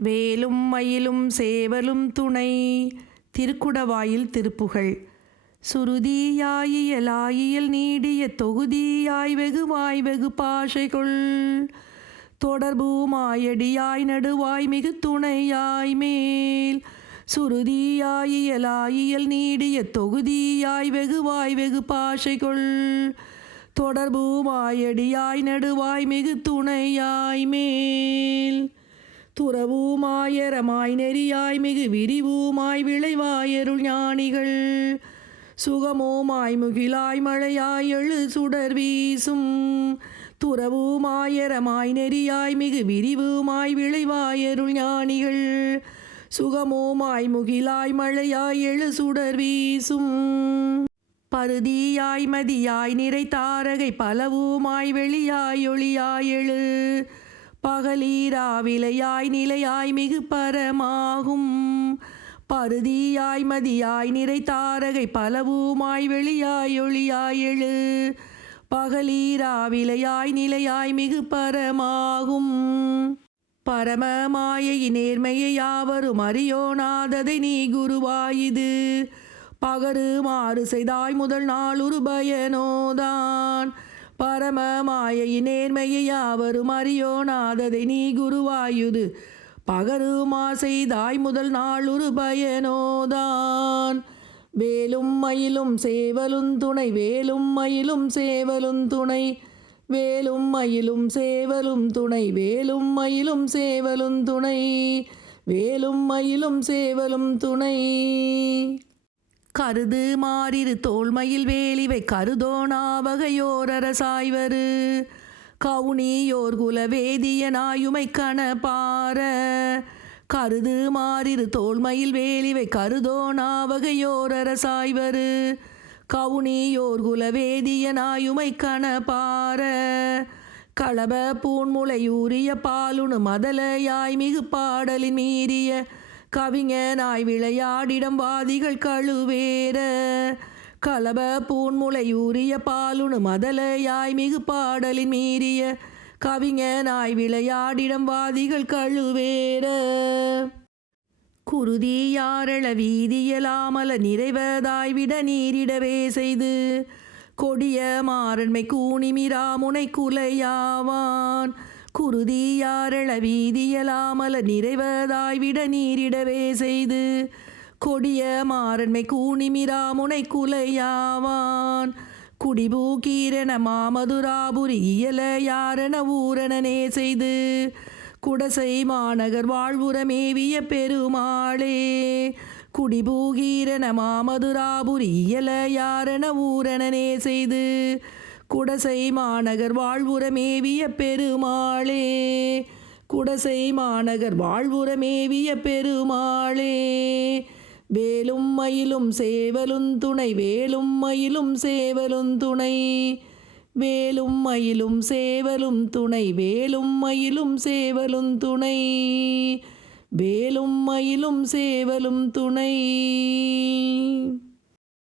வேலும் மயிலும் சேவலும் துணை. திருக்குடவாயில் திருப்புகழ். சுருதியாயியலாயியல் நீடிய தொகுதியாய் வெகுவாய் வெகு பாஷைகள். தொடர்புமாயடியாய் நடுவாய் மிகு துணையாய் மேல். சுருதியாயியலாயியல் நீடிய தொகுதியாய் வெகுவாய் வெகு பாஷைகள். தொடர்புமாயடியாய் நடுவாய் மிகு துணையாய் மேல். துறவுமாயரமாய் நெறியாய் மிகு விரிவுமாய் விளைவாயருள் ஞானிகள். சுகமோமாய் முகிலாய் மழையாய் எழு சுடர் வீசும். துறவுமாயரமாய் நெறியாய் மிகு விரிவுமாய் விளைவாயருள் ஞானிகள். சுகமோமாய் முகிலாய் மழையாய் எழு சுடர் வீசும். பருதியாய் மதியாய் நிறை தாரகை பலவுமாய் வெளியாய் ஒளியாய் எழு. பகலீராவிலையாய் நிலையாய் மிகு பரமாகும் பருதியாய் மதியாய் நிறை தாரகை பலவுமாய் வெளியாய் ஒளியாய் எழு. பகலீராவிலையாய் நிலையாய் மிகு பரமாகும் பரமமாயை நேர்மையை யாவரும் அறியோனாததை நீ குருவாயுது. பகரு மாறு செய்தாய் முதல் நாள் உருபயனோதான். பரம மாயை நேர்மையை யாவரும் அறியோனாததை நீ குருவாயுது. பகருமா செய்தாய் முதல் நாளுரு பயனோதான். வேலும் மயிலும் சேவலும் துணை வேலும் மயிலும் சேவலும் துணை. வேலும் மயிலும் சேவலும் துணை வேலும் மயிலும் சேவலும் துணை. வேலும் மயிலும் சேவலும் துணை. கருது மாறிரு தோல்மயில் வேலிவை கருதோனாவகையோரரசாய்வரு கவுனியோர் குல கணப்பார கருது மாறிரு தோல்மயில் வேலிவை கருதோனாவகையோரரசாய்வரு கவுனியோர் குல கணப்பார களப பூன்முளையூரிய பாலுணு மதலையாய் மிகு பாடலின் மீறிய கவிஞனாய் விளையாடிடம் வாதிகள் கழுவேற. கலப பூன்முளையூரிய பாலுணு மதலையாய் மிகு பாடலின் மீறிய கவிஞனாய் விளையாடிடம் வாதிகள் கழுவேற. குருதியாரள வீதியலாமல நிறைவதாய் விட நீரிடவே செய்து கொடிய மாறன்மை கூணிமிராமுனை குலையாவான். குருதியாரள வீதியலாமல நிறைவதாய் விட நீரிடவே செய்து கொடிய மாறன்மை கூணிமிராமுனை குலையாவான் குடிபூக்கீரன மாமதுராபுரி இயல யாரன ஊரணனே செய்து குடசை மாநகர் வாழ்வுரமேவிய பெருமாளே. குடிபூகீரன மாமதுராபுரி இயல யாரன ஊரணனே செய்து குடசை மாநகர் வாழ்வுரமேவிய பெருமாளே. குடசை மாநகர் வாழ்வுரமேவிய பெருமாளே. வேலும் மயிலும் சேவலும் துணை வேலும் மயிலும் சேவலும் துணை. வேலும் மயிலும் சேவலும் துணை வேலும் மயிலும் சேவலும் துணை. வேலும் மயிலும் சேவலும் துணை.